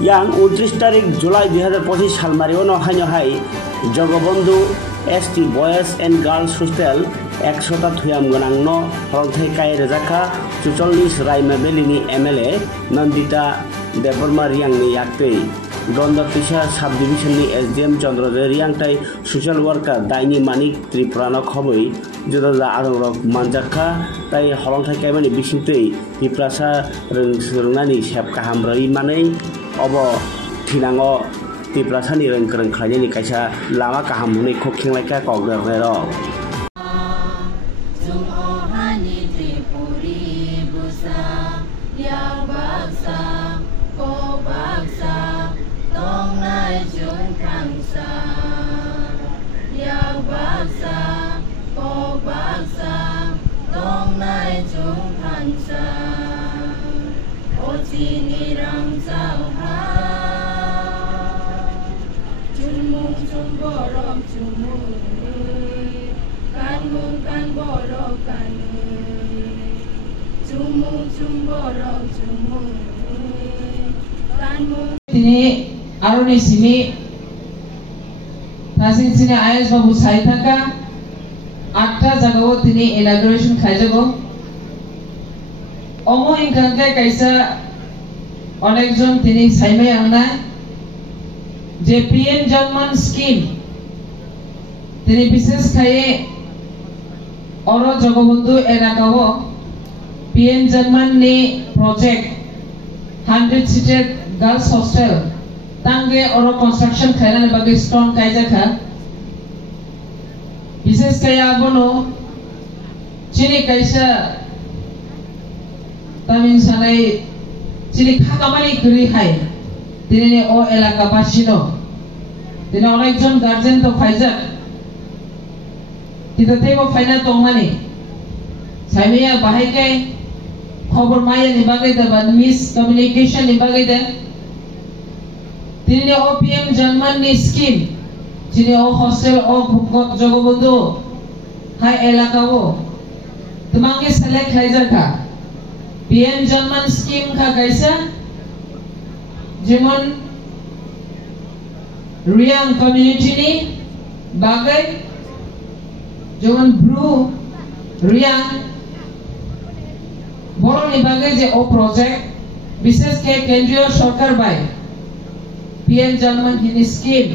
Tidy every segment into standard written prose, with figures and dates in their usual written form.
yang 29 tarik Julai 2025 salmari ono hai Jogobandhu ST Boys and Girls Hostel 100 thuyam gonang no holthai kai rejaka 44 Raima Valley ni MLA Nandita Deborma Riang ni yaktei Gondapisa Subdivision ni SDM Chandra Riang tai social worker Daini Manik Triprano khoboi jododa arong manjaka tai holthai kai mani bisingtei Piprasa rungsunani sep kahamrai manei obo thinango Piprasani rengkreng khlaiani kaisa lama kahamuni khokhenglaika kogdero Tini aroni sini tasing sini ayas babu sai thaka 8টা jagao tini inauguration khaijago omo inkanke kaisa onekjon tini saimai angna je PM Janman scheme tini bishesh khaye oro Jogobandhu erakao PM Janman ni project 100 seated girls hostel tangge oro construction khaina bagi stone kaijaka bishesh kaya abono chini kaisa tamin sanai chini khakamani kuri hai tini o elaka basino tini onekjon guardian to faijak titatebo faina tongmani saimiya bahaike khobor maya ni bagai da miscommunication ni bagai da tini OPM Janman ni scheme tini o hostel o Jogobandhu hai elakao tumange select haijaka PM Janman scheme kha kaisa jemon Riang community ni bagai jemon Bru Riang বড় নিবাগে যে ও project বিশেষ কে কেন্দ্রীয় সরকার by PM Janman হিনি scheme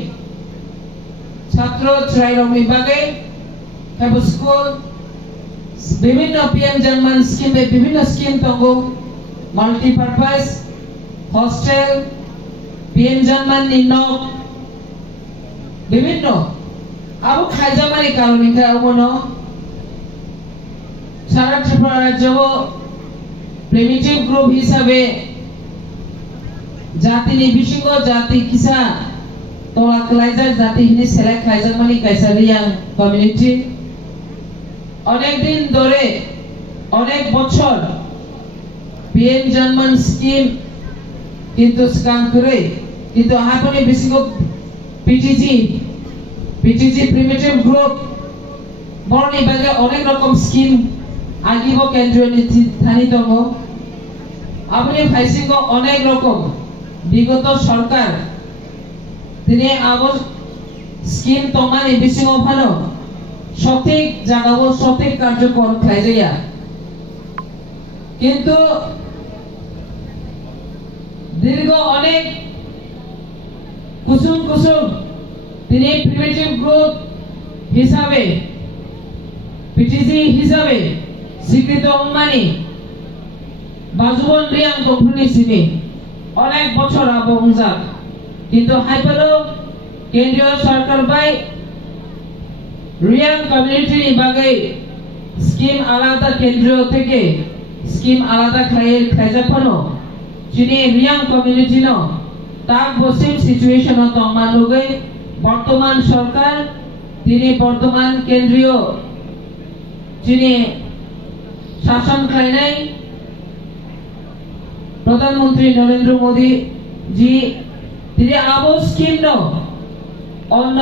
ছাত্র ছাত্রীর নিবাগে কাবু school বিভিন্ন PM Janman scheme এ বিভিন্ন স্কিম তঙ্গো মাল্টিপারপাস হস্টেল PM Janman নিনক বিভিন্ন আবু খাইজামানি কারণে আবনো সারা ত্রিপুরা রাজ্য primitive group hisabe jati ni bisingo jati kisa tola klaijar jati hini select khaijar mani kaisa Riang community onek din dore onek bochor PM Janman scheme kintu skam kore kintu haponi bisingo PTG primitive group borni bage onek rokom scheme agibo kendriyo নীতি তঙ্গ আপনি ফাইসিং অনেক রকম বিগত সরকার তিনি আবো scheme তমানি বিসিং ভালো সঠিক জাগাবো সঠিক কার্যকর খাইজাইয়া কিন্তু দীর্ঘ অনেক কুসুম তিনি প্রিমিটিভ গ্রুপ হিসাবে পিটিজি হিসাবে স্বীকৃত অম্মানি বাজুবন রিয়াং কোম্পানি সিনে অনেক বছর আবংজাক কিন্তু হাইপালো কেন্দ্রীয় সরকার বাই রিয়াং কমিউনিটি বাগে স্কিম আলাদা কেন্দ্রীয় থেকে স্কিম আলাদা খাইজাফানো যিনি রিয়াং কমিউনিটি ন তাক বসিম সিচুয়েশন তংমানুগে বর্তমান সরকার তিনি বর্তমান কেন্দ্রীয় যিনি শাসন খাইনাই প্রধানমন্ত্রী নরেন্দ্র মোদী জি তিনি আবো স্কিম ন অন্য